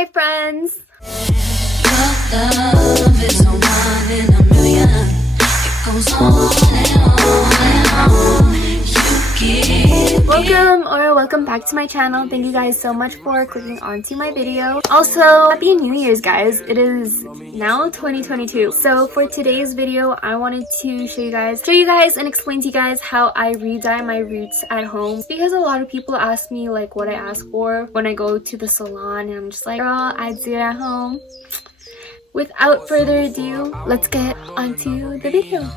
Hi friends! Love is no one in a million. It goes on and on and on. Welcome back to my channel. Thank you guys so much for clicking onto my video. Also, happy New Year's guys. It is now 2022. So for today's video, I wanted to show you guys and explain to you guys how I re-dye my roots at home. It's because a lot of people ask me like what I ask for when I go to the salon, and I'm just like, girl, I do it at home. Without further ado, let's get onto the video.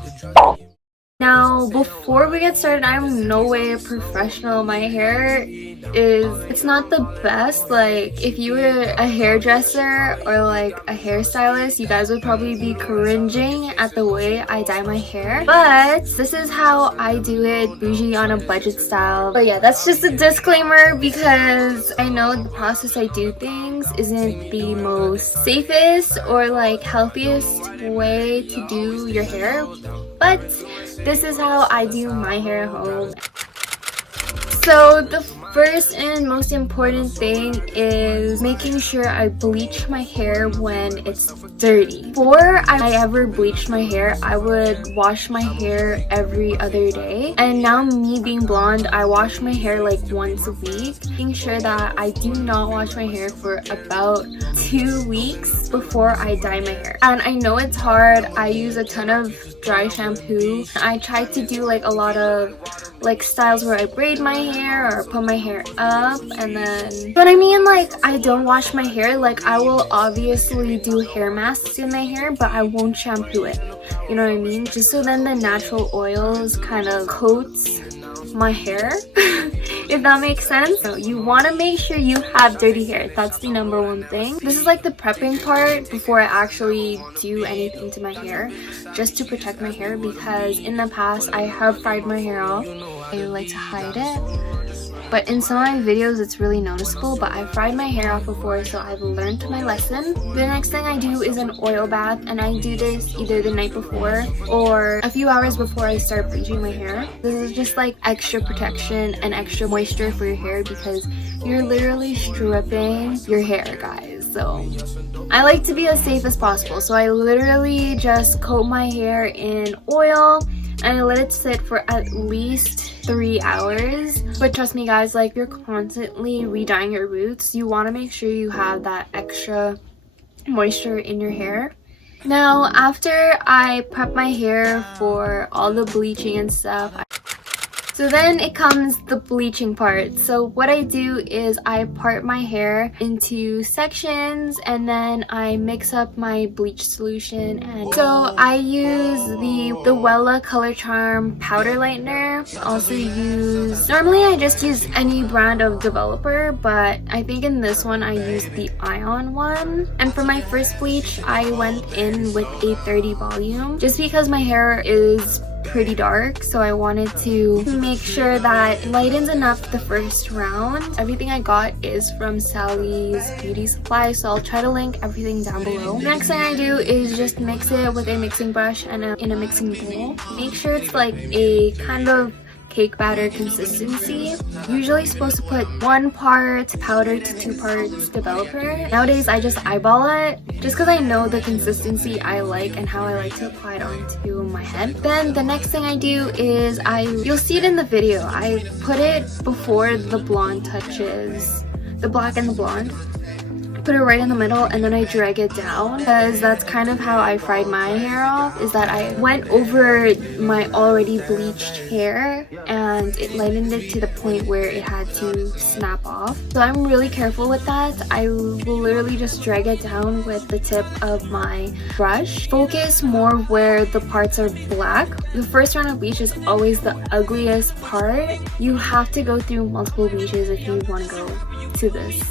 Now, before we get started, I'm no way a professional. My hair it's not the best. Like, if you were a hairdresser or like a hairstylist, you guys would probably be cringing at the way I dye my hair. But this is how I do it, bougie on a budget style. But yeah, that's just a disclaimer because I know the process I do things isn't the most safest or like healthiest way to do your hair. But this is how I do my hair at home. So the first and most important thing is making sure I bleach my hair when it's dirty. Before I ever bleached my hair, I would wash my hair every other day. And now, me being blonde, I wash my hair like once a week, making sure that I do not wash my hair for about 2 weeks before I dye my hair. And I know it's hard. I use a ton of dry shampoo. I try to do like a lot of like styles where I braid my hair or put my hair up, and then but I mean, like, I don't wash my hair. Like, I will obviously do hair masks in my hair, but I won't shampoo it, you know what I mean, just so then the natural oils kind of coats my hair. If that makes sense. So you want to make sure you have dirty hair. That's the number one thing. This is like the prepping part before I actually do anything to my hair, just to protect my hair, because in the past I have fried my hair off. I like to hide it, but in some of my videos it's really noticeable. But I fried my hair off before, so I've learned my lesson. The next thing I do is an oil bath, and I do this either the night before or a few hours before I start bleaching my hair. This is just like extra protection and extra moisture for your hair, because you're literally stripping your hair, guys. So I like to be as safe as possible, so I literally just coat my hair in oil and I let it sit for at least 3 hours. But trust me guys, like, you're constantly re-dyeing your roots, you want to make sure you have that extra moisture in your hair. Now, after I prep my hair for all the bleaching and stuff, so then it comes the bleaching part. So what I do is I part my hair into sections, and then I mix up my bleach solution. And so I use the Wella Color Charm powder lightener. Normally I just use any brand of developer, but I think in this one I used the Ion one. And for my first bleach, I went in with a 30 volume just because my hair is pretty dark, so I wanted to make sure that it lightens enough the first round. Everything I got is from Sally's Beauty Supply, so I'll try to link everything down below. Next thing I do is just mix it with a mixing brush and in a mixing bowl. Make sure it's like a kind of cake batter consistency. Usually supposed to put 1 part powder to 2 parts developer. Nowadays I just eyeball it just because I know the consistency I like and how I like to apply it onto my head. Then the next thing I do is you'll see it in the video, I put it before the blonde touches, the black and the blonde. Put it right in the middle, and then I drag it down, because that's kind of how I fried my hair off, is that I went over my already bleached hair and it lightened it to the point where it had to snap off. So I'm really careful with that. I will literally just drag it down with the tip of my brush. Focus more where the parts are black. The first round of bleach is always the ugliest part. You have to go through multiple bleaches if you want to go to this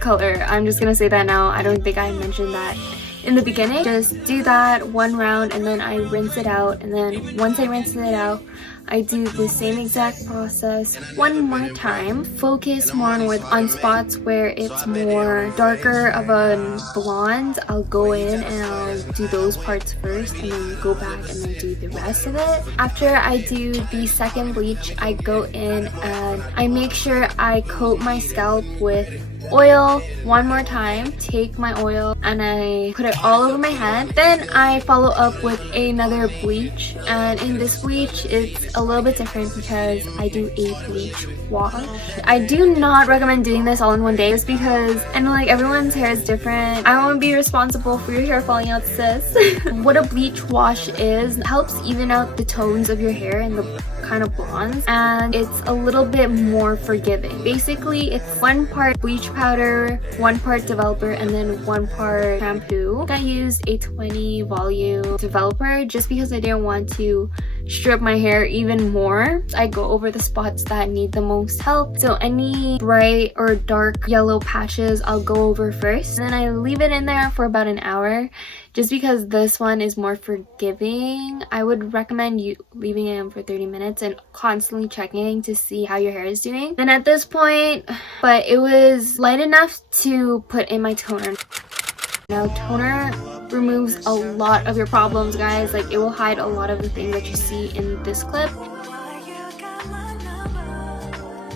color. I'm just gonna say that now. I don't think I mentioned that in the beginning. Just do that 1 round, and then I rinse it out, and then once I rinse it out, I do the same exact process one more time. Focus more on spots where it's more darker of a blonde. I'll go in and I'll do those parts first and then go back and then do the rest of it. After I do the second bleach, I go in and I make sure I coat my scalp with oil one more time. Take my oil and I put it all over my head. Then I follow up with another bleach, and in this bleach it's a little bit different because I do a bleach wash. I do not recommend doing this all in one day just because I know like everyone's hair is different. I won't be responsible for your hair falling out, sis. What a bleach wash is, it helps even out the tones of your hair and the kind of blondes, and it's a little bit more forgiving. Basically, it's 1 part bleach powder, 1 part developer, and then 1 part shampoo. I used a 20 volume developer just because I didn't want to strip my hair even more. I go over the spots that need the most help. So any bright or dark yellow patches I'll go over first, and then I leave it in there for about an hour. Just because this one is more forgiving, I would recommend you leaving it in for 30 minutes and constantly checking to see how your hair is doing. Then at this point, but it was light enough to put in my toner. Now toner removes a lot of your problems, guys. Like it will hide a lot of the things that you see in this clip.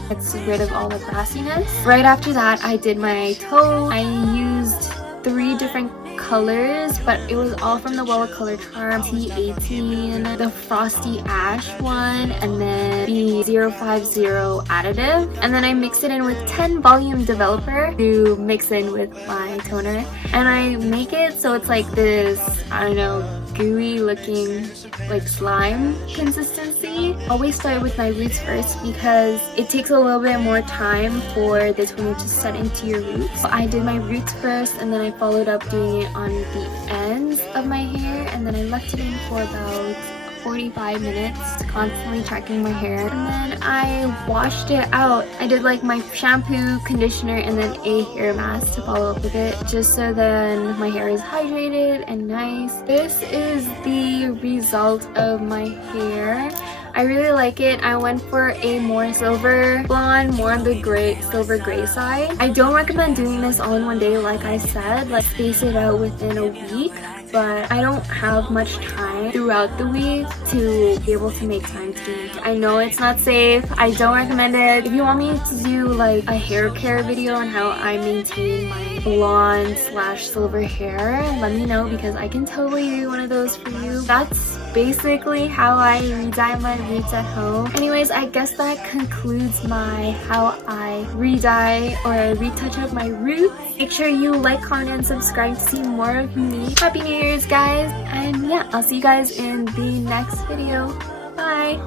Gets rid of all the grassiness. Right after that, I did my toe. I used 3 different colors, but it was all from the Wella color charm. T18, the frosty ash one, and then the 050 additive. And then I mixed it in with 10 volume developer to mix in with my toner, and I make it so it's like this, I don't know, gooey looking like slime consistency. Always start with my roots first because it takes a little bit more time for the toner to set into your roots. So I did my roots first, and then I followed up doing it on the ends of my hair, and then I left it in for about 45 minutes, constantly checking my hair, and then I washed it out. I did like my shampoo, conditioner, and then a hair mask to follow up with it, just so then my hair is hydrated and nice. This is the result of my hair. I really like it. I went for a more silver blonde, more on the gray, silver gray side. I don't recommend doing this all in one day, like I said. Like space it out within a week. But I don't have much time throughout the week to be able to make time to do it. I know it's not safe. I don't recommend it. If you want me to do like a hair care video on how I maintain my blonde / silver hair, let me know because I can totally do one of those for you. That's basically how I re-dye my roots at home. Anyways, I guess that concludes my how I re-dye or retouch up my roots. Make sure you like, comment, and subscribe to see more of me. Happy New Year's, guys, and yeah, I'll see you guys in the next video. Bye.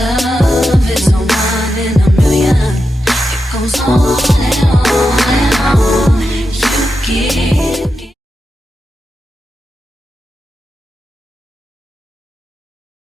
Love is a one in a million. It goes on and on and on. You give